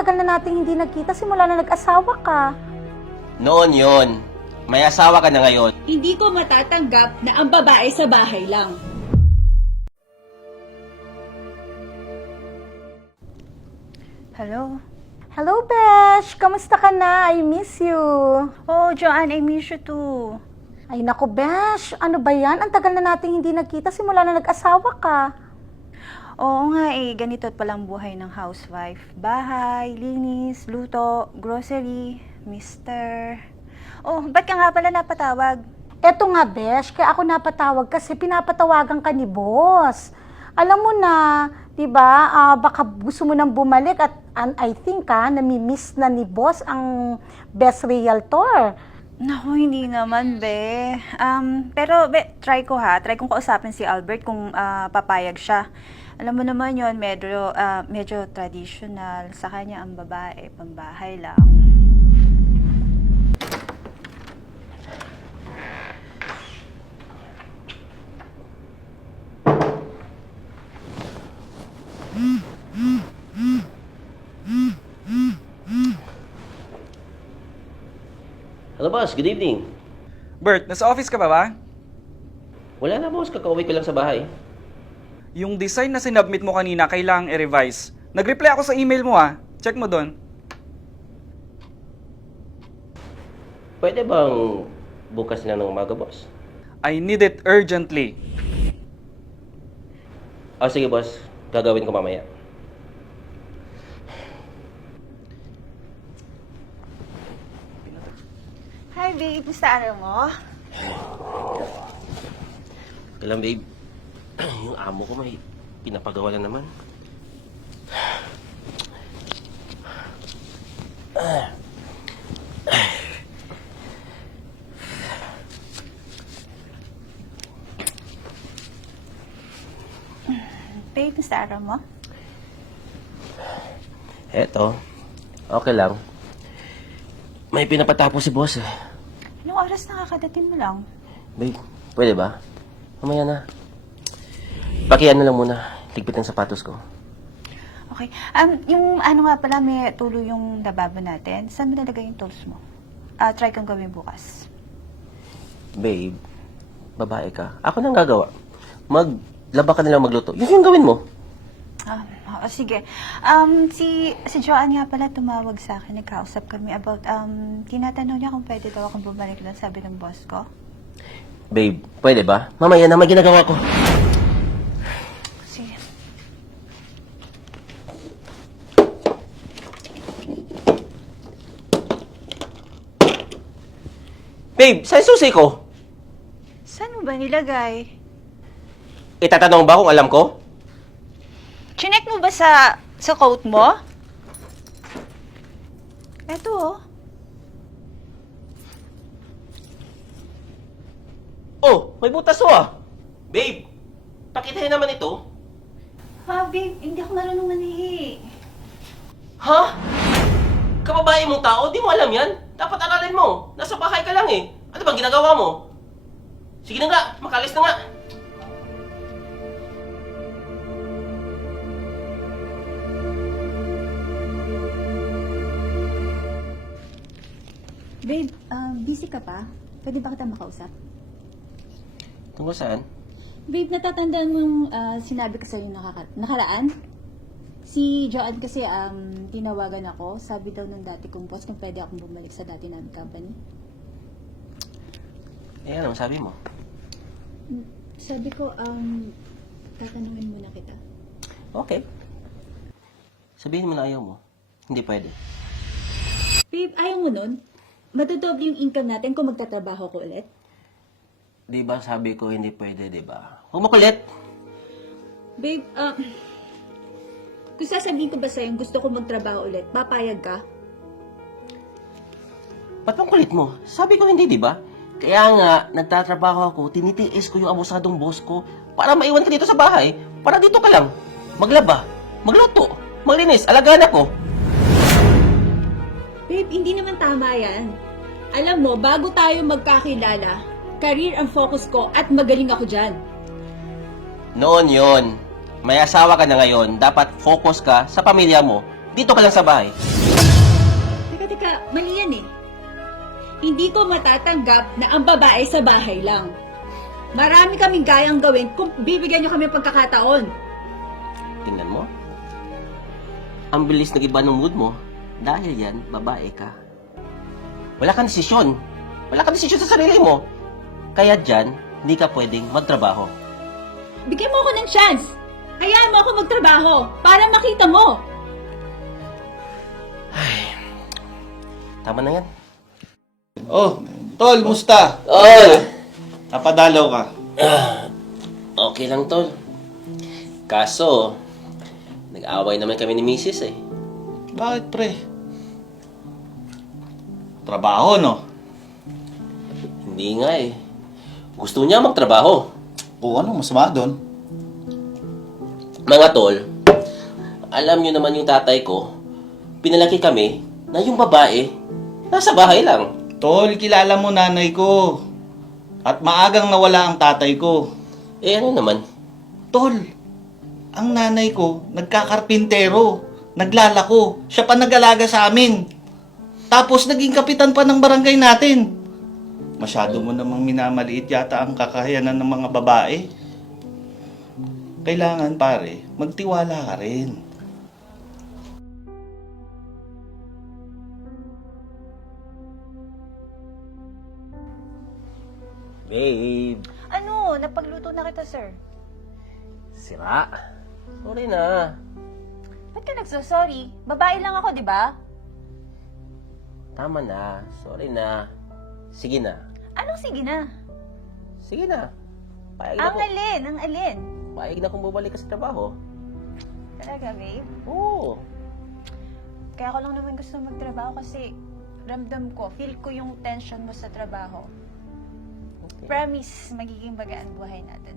tagal na nating hindi nagkita simula na nag-asawa ka. Noon yon. May asawa ka na ngayon. Hindi ko matatanggap na ang babae sa bahay lang. Hello? Hello, Besh! Kamusta ka na? I miss you. Oh, Joanne, I miss you too. Ay naku, Besh! Ano ba yan? Ang tagal na nating hindi nagkita simula na nag-asawa ka. Oo nga ganito palang buhay ng housewife. Bahay, linis, luto, grocery, mister. Oh, ba't ka nga pala napatawag? Eto nga, Besh, kaya ako napatawag kasi pinapatawagan ka ni boss. Alam mo na, di ba, baka gusto mo nang bumalik at I think nami-miss na ni boss ang best realtor. Naku, hindi naman, be. Pero, be, try kong kausapin si Albert kung papayag siya. Alam mo naman yon, medyo traditional. Sa kanya ang babae, pambahay lang. Hello boss, good evening. Bert, nasa office ka ba? Wala na boss, kakauwi ko lang sa bahay. Yung design na sinubmit mo kanina, kailangang i-revise. Nag-reply ako sa email mo Check mo doon. Pwede bang bukas na ng umaga boss? I need it urgently. Sige boss, gagawin ko mamaya. Hi, babe. Gusto araw mo? Alam babe, yung amo ko may pinapagawa na naman. Babe, gusto araw mo? Eto, okay lang. May pinapatapos si boss Anong oras nakakadating mo lang? Babe, pwede ba? Mamaya na. Pakiyan na lang muna. Tigpit ang sapatos ko. Okay. Yung ano nga pala, may tulo yung lababo natin. Saan mo nalagay yung tools mo? Try kang gawin bukas. Babe, babae ka. Ako nang gagawa. Maglaba ka nilang magluto. Yun yung gawin mo. Sige. Si Joanne nga pala tumawag sa akin. Nagkausap kami about, tinatanong niya kung pwede daw akong bumalik lang, sabi ng boss ko. Babe, pwede ba? Mamaya na may ginagawa ko. Sige. Babe, saan susi ko? Saan mo ba nilagay? Itatanong ba kung alam ko? Chinek mo ba sa coat mo? Eto Oh, may butas Babe, pakitahin naman ito. Babe, hindi ako marunong manihi. Ha? Kababae mong tao, di mo alam yan? Dapat aralin mo. Nasa bahay ka lang Ano bang ginagawa mo? Sige na nga, makalis na nga. Babe, busy ka pa? Pwede ba kita makausap? Tungkol saan? Babe, natatandaan mong sinabi ko sa'yo nakaraan? Si Joanne kasi tinawagan ako. Sabi daw ng dati kong boss kung pwede akong bumalik sa dati namin company. Ano sabi mo? Sabi ko, tatanungin muna kita. Okay. Sabihin mo na ayaw mo. Hindi pwede. Babe, ayaw mo nun? Madodoble yung income natin kung magtatrabaho ko ulit? Di ba sabi ko hindi pwede, di ba? Huwag mo kulit. Babe, kung sasabihin ko ba sa'yo gusto ko magtrabaho ulit, papayag ka? Ba't bang kulit mo? Sabi ko hindi, di ba? Kaya nga, nagtatrabaho ako, tinitiis ko yung abusadong boss ko para maiwan ka dito sa bahay. Para dito ka lang. Maglaba, magluto, maglinis, alagaan ako. Babe, hindi naman tama yan. Alam mo, bago tayo magkakilala, career ang focus ko at magaling ako dyan. Noon yon. May asawa ka na ngayon, dapat focus ka sa pamilya mo. Dito ka lang sa bahay. Teka, mali yan eh. Hindi ko matatanggap na ang babae sa bahay lang. Marami kaming kayang gawin kung bibigyan nyo kami ng pagkakataon. Tingnan mo. Ang bilis nag-iba ng mood mo. Dahil yan, babae ka. Wala kang desisyon. Wala kang desisyon sa sarili mo. Kaya dyan, hindi ka pwedeng magtrabaho. Bigyan mo ako ng chance. Hayaan mo ako magtrabaho para makita mo. Tama na yan. Oh, Tol, musta? Tol! Napadalaw ka. Okay lang, Tol. Kaso, nag-away naman kami ni Mrs. eh. Bakit, pre? Trabaho, no? Hindi nga eh. Gusto niya magtrabaho. O ano, masama doon? Mga Tol, alam niyo naman yung tatay ko, pinalaki kami na yung babae, nasa bahay lang. Tol, kilala mo nanay ko. At maagang nawala ang tatay ko. Eh ano naman? Tol, ang nanay ko, nagkakarpintero, naglalako. Siya pa nag-alaga sa amin. Tapos naging kapitan pa ng barangay natin. Masyado mo namang minamaliit yata ang kakayanan ng mga babae. Kailangan, pare, magtiwala ka rin. Babe, Ano? Napagluto na kita, sir. sira. Sorry na. Ba't ka nagsasorry? Babae lang ako, di ba? Tama na. Sorry na. Sige na. Anong sige na? Sige na. Payag na Ang ko. alin? Ang alin? Payag na kung bumalik ka sa trabaho. Talaga, babe? Oo. Kaya ko lang naman gusto magtrabaho kasi ramdam ko, feel ko yung tension mo sa trabaho. Okay. Promise, magiging bagaan buhay natin.